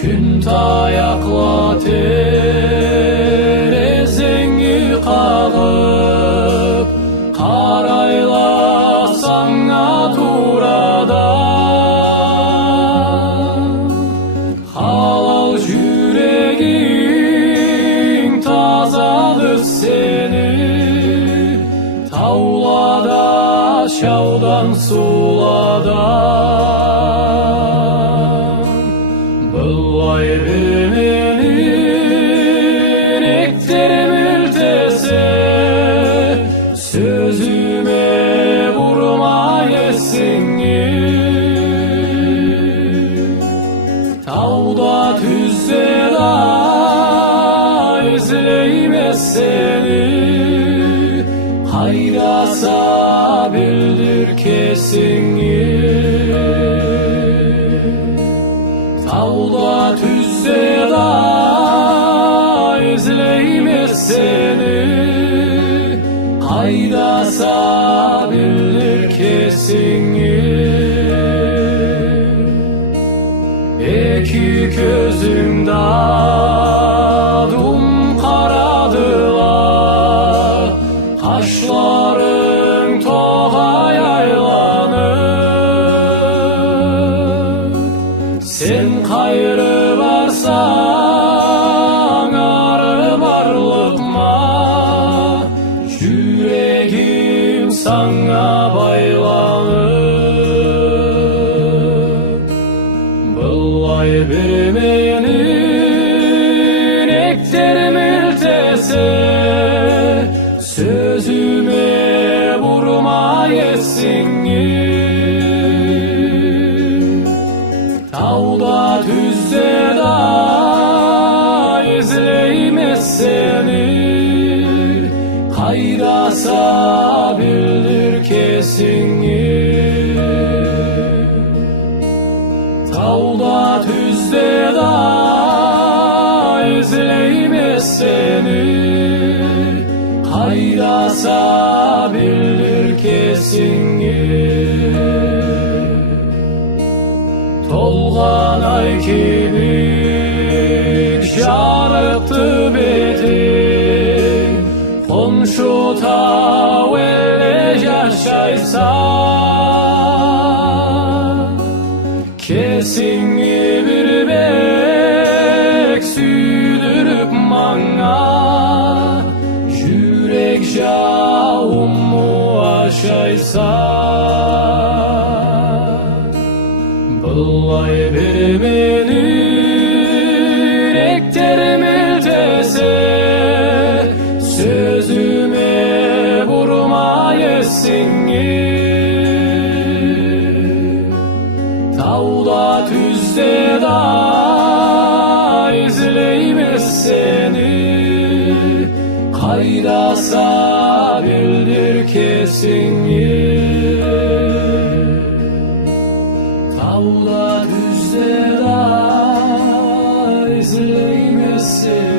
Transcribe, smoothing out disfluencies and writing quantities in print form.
Күн таяқла терезеңі қағып, қарайласаң турада. Халал жүрегің тазады сені, таулада шаудан суладан. Былай менің ектерім ілтесе, сөзіме бұрмай есіңе. Тауда түзде да ізлеймес сені, қайдаса білдір кесіңе. Тауда түзде да ізлеймес сені, қайдаса білдір кесіңе. Екі көзімді адым қарадыла, қашларың тоғай айланып. Сен қайры барсаң ары барлық ма, жүрегім саңа байланып. Былай бір менің ектерім ілтесе, сөзіме бұрмай есіңе. Тауда түзде да ізлеймес сені, қайдаса білдір кесіңе. Тауда түзде да ізлеймес сені, қайдаса білдір кесіңе. Толған ай келіп жарықты бетің, қоншы тау елде жашайсың. Кесіңе бір бек сүйдіріп маңа, жүрек жауымы ашайсың. Былай бір менің ектерім ілтесе, сөзіме бұрмай есіңе. Тауда түзде да ізлеймес сені, қайдаса білдір кесіңе. Тауда түзде да ізлеймес сені,